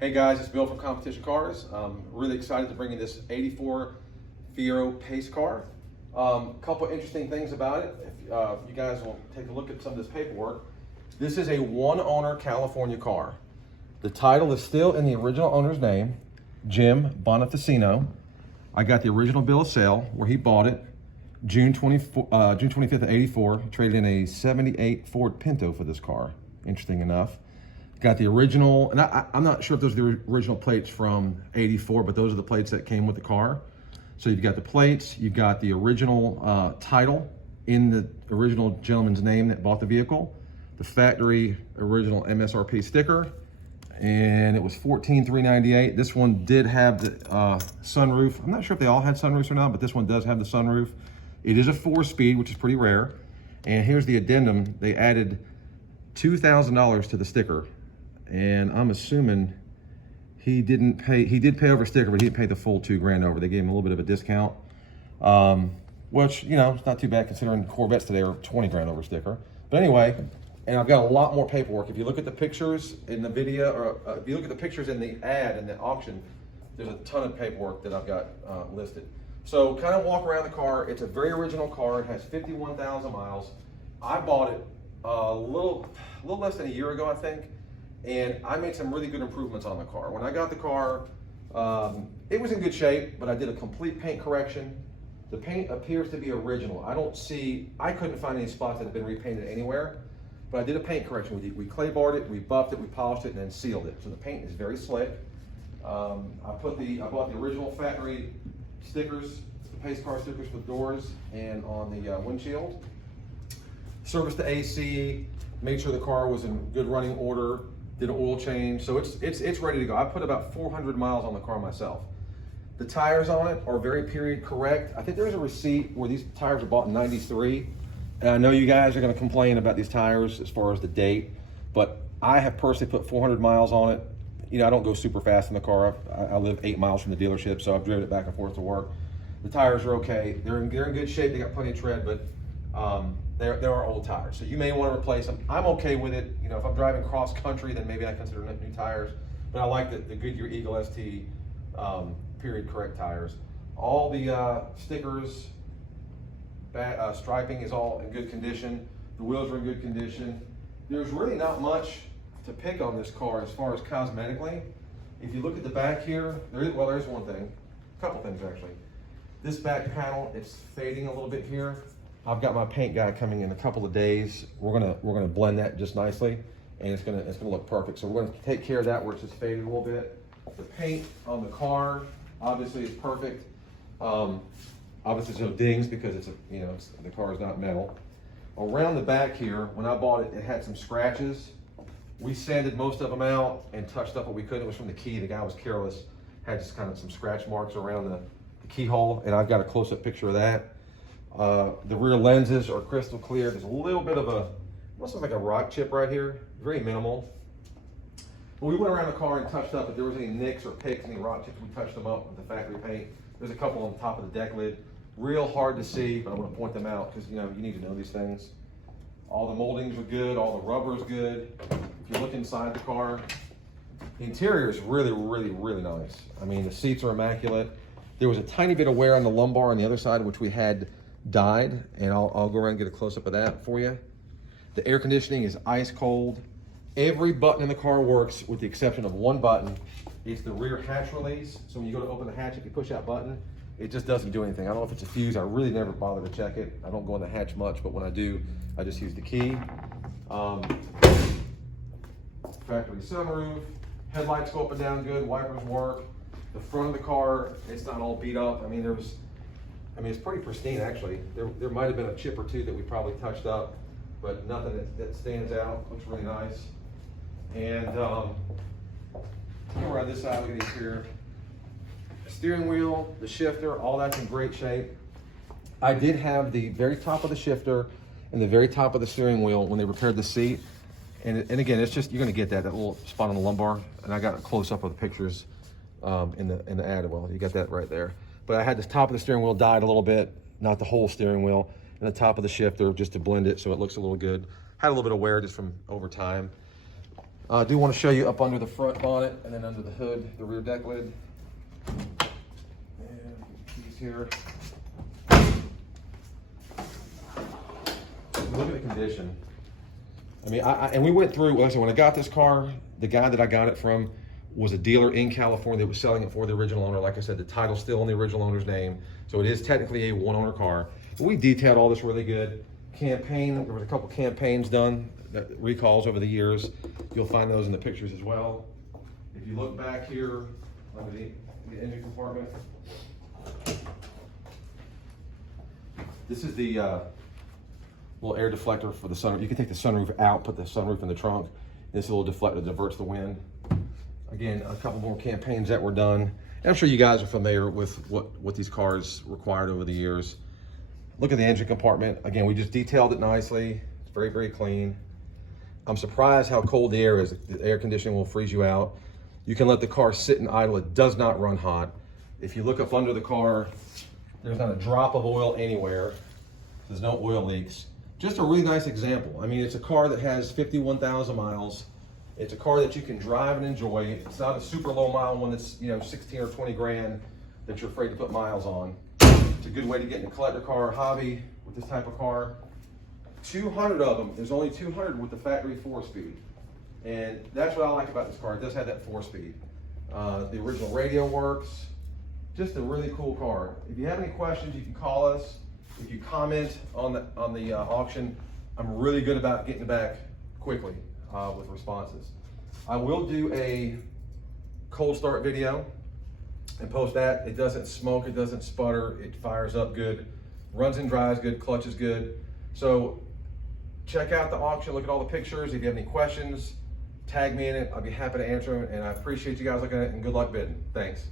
Hey guys, it's Bill from Competition Cars. I'm really excited to bring you this 84 Fiero pace car. Couple interesting things about it. If you guys will take a look at some of this paperwork. This is a one owner California car. The title is still in the original owner's name, Jim Bonificino. I got the original bill of sale where he bought it June 25th of 84. He traded in a 78 Ford Pinto for this car, interesting enough. Got the original, and I'm not sure if those are the original plates from 84, but those are the plates that came with the car. So you've got the plates, you've got the original title in the original gentleman's name that bought the vehicle, the factory original MSRP sticker, and it was $14,398. This one did have the sunroof. I'm not sure if they all had sunroofs or not, but this one does have the sunroof. It is a 4-speed, which is pretty rare. And here's the addendum. They added $2,000 to the sticker. And I'm assuming he did pay over sticker, but he didn't pay the full $2,000 over. They gave him a little bit of a discount, which, you know, it's not too bad considering Corvettes today are $20,000 over sticker. But anyway, and I've got a lot more paperwork. If you look at the pictures in the video, or if you look at the pictures in the ad and the auction, there's a ton of paperwork that I've got listed. So kind of walk around the car. It's a very original car. It has 51,000 miles. I bought it a little less than a year ago, I think. And I made some really good improvements on the car. When I got the car, it was in good shape, but I did a complete paint correction. The paint appears to be original. I couldn't find any spots that have been repainted anywhere, but I did a paint correction. We clay barred it, we buffed it, we polished it, and then sealed it. So the paint is very slick. I bought the original factory stickers, the pace car stickers for the doors and on the windshield. Serviced the AC, made sure the car was in good running order. Did an oil change, so it's ready to go. I put about 400 miles on the car myself. The tires on it are very period correct. I think there's a receipt where these tires were bought in '93, and I know you guys are going to complain about these tires as far as the date, but I have personally put 400 miles on it. You know, I don't go super fast in the car. I live 8 miles from the dealership, so I've driven it back and forth to work. The tires are okay. They're in good shape. They got plenty of tread, but there are old tires, so you may want to replace them. I'm okay with it. You know, if I'm driving cross country, then maybe I consider new tires. But I like the Goodyear Eagle ST period correct tires. All the stickers, striping is all in good condition. The wheels are in good condition. There's really not much to pick on this car as far as cosmetically. If you look at the back here, there's one thing, a couple things actually. This back panel, it's fading a little bit here. I've got my paint guy coming in a couple of days. We're gonna blend that just nicely, and it's gonna look perfect. So we're gonna take care of that where it's just faded a little bit. The paint on the car obviously is perfect. Obviously there's no dings because the car is not metal. Around the back here, when I bought it, it had some scratches. We sanded most of them out and touched up what we could. It was from the key. The guy was careless. Had just kind of some scratch marks around the keyhole, and I've got a close-up picture of that. The rear lenses are crystal clear. There's a little bit of almost like a rock chip right here, very minimal. When we went around the car and touched up, if there was any nicks or picks, any rock chips, we touched them up with the factory paint. There's a couple on the top of the deck lid. Real hard to see, but I'm gonna point them out because you need to know these things. All the moldings are good, all the rubber is good. If you look inside the car, the interior is really, really, really nice. I mean, the seats are immaculate. There was a tiny bit of wear on the lumbar on the other side, which we had dyed, and I'll go around and get a close-up of that for you. The air conditioning is ice cold. Every button in the car works with the exception of one button. It's the rear hatch release. So when you go to open the hatch, if you push that button, it just doesn't do anything. I don't know if it's a fuse. I really never bother to check it. I don't go in the hatch much, but when I do, I just use the key. Factory sunroof. Headlights go up and down good. Wipers work. The front of the car, it's not all beat up. I mean, it's pretty pristine actually. There might have been a chip or two that we probably touched up, but nothing that stands out. Looks really nice. And come around this side, look at these here. Steering wheel, the shifter, all that's in great shape. I did have the very top of the shifter and the very top of the steering wheel when they repaired the seat. And again, it's just, you're gonna get that little spot on the lumbar. And I got a close up of the pictures in the ad. Well, you got that right there. But I had the top of the steering wheel dyed a little bit, not the whole steering wheel, and the top of the shifter just to blend it so it looks a little good. Had a little bit of wear just from over time. I do want to show you up under the front bonnet and then under the hood, the rear deck lid. And keys here. Look at the condition. I mean, and we went through, like I said, when I got this car, the guy that I got it from was a dealer in California that was selling it for the original owner. Like I said, the title's still in the original owner's name. So it is technically a one-owner car. But we detailed all this really good. Campaign, there was a couple campaigns done, recalls over the years. You'll find those in the pictures as well. If you look back here under the engine compartment, this is the little air deflector for the sunroof. You can take the sunroof out, put the sunroof in the trunk. This little deflector diverts the wind. Again, a couple more campaigns that were done. And I'm sure you guys are familiar with what these cars required over the years. Look at the engine compartment. Again, we just detailed it nicely. It's very, very clean. I'm surprised how cold the air is. The air conditioning will freeze you out. You can let the car sit and idle. It does not run hot. If you look up under the car, there's not a drop of oil anywhere. There's no oil leaks. Just a really nice example. I mean, it's a car that has 51,000 miles. It's a car that you can drive and enjoy. It's not a super low mile one that's, 16 or 20 grand that you're afraid to put miles on. It's a good way to get in a collector car hobby with this type of car. 200 of them. There's only 200 with the factory 4-speed. And that's what I like about this car. It does have that 4-speed. The original radio works. Just a really cool car. If you have any questions, you can call us. If you comment on the auction, I'm really good about getting it back quickly with responses. I will do a cold start video and post that. It doesn't smoke, it doesn't sputter, it fires up good, runs and drives good, clutch is good. So check out the auction, look at all the pictures. If you have any questions, tag me in it. I'll be happy to answer them, and I appreciate you guys looking at it, and good luck bidding. Thanks.